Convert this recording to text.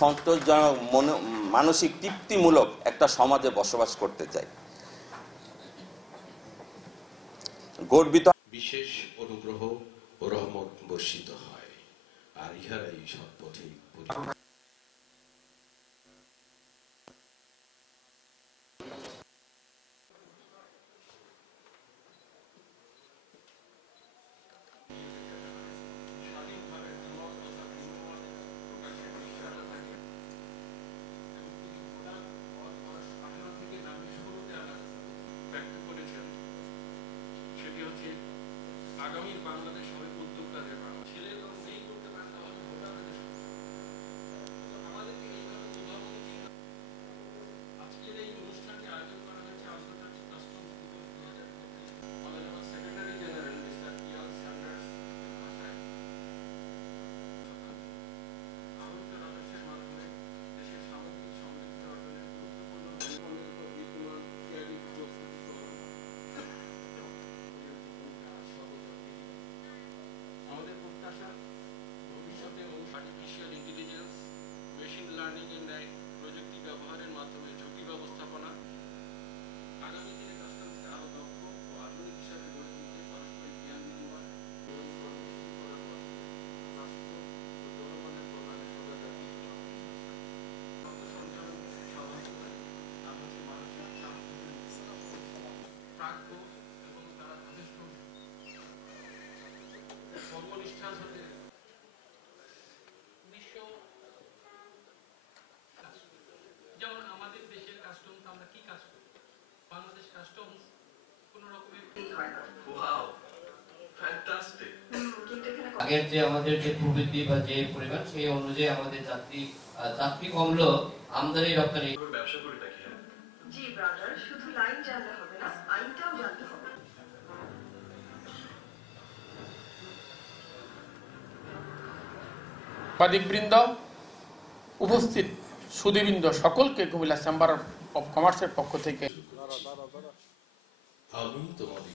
সন্তোষজনক মানসিক তৃপ্তিমূলক একটা সমাজে বসবাস করতে চাই। গর্বিত বিশেষ অনুগ্রহ ও রহমত বর্ষিত হয়, আর ইহারাই সৎ পথে আগামী বাংলাদেশ হবে উদ্যোক্তাদের বাংলা। ছেলে নেই করতে পারতে হবে ভোটারদের। আমাদেরকে এইভাবে উদ্ভাবনী আজকের এই অনুষ্ঠানটি আয়োজন করা হয়েছে আন্তর্জাতিক কাস্টমস দিবস 2025 আমাদের সেক্রেটারি জেনারেল মিস্টার ইয়ান স্যান্ডার্স ভাষায় আহত রাজস্বের মাধ্যমে দেশের সামাজিক সমৃদ্ধি অর্জনের গুরুত্বপূর্ণ বিদ্যমান তৈরি প্রস্তুতি ভবিষ্যতে আর্টিফিশিয়াল ইন্টেলিজেন্স, মেশিন লার্নিং এর ন্যায় প্রযুক্তি ব্যবহারের মাধ্যমে ঝুঁকি ব্যবস্থাপনা, আগামী দিনে কাস্টমসকে আরো দক্ষ ও আধুনিক হিসাবে গড়ে তুলতে পারস্পরিক জ্ঞান বিনিময়, কর্মসূচি করার মাধ্যমে রাষ্ট্র ও জনগণের কল্যাণে সজাগতা সঞ্চালন স্বাভাবিক আভাসী মানসিক চাপ প্রাজ্ঞ এবং তারা যথেষ্ট কর্মনিষ্ঠার সাথে যেমন আমাদের দেশের কাস্টমস আমরা কি কাজ করি, বাংলাদেশ কাস্টমস কোন রকমের আগের যে আমাদের যে প্রবৃদ্ধি বা যে পরিমাণ সেই অনুযায়ী আমাদের যাত্রী কমলেও আমদানি রপ্তানি ব্যবসা করে থাকি। জি ব্রাদার, শুধু লাইন জানলে হবে না, আইনটাও জানতে হবে। সাংবাদিকবৃন্দ, উপস্থিত সুধীবৃন্দ, সকলকে কুমিল্লা চেম্বার অব কমার্সের পক্ষ থেকে আমি তোমাদের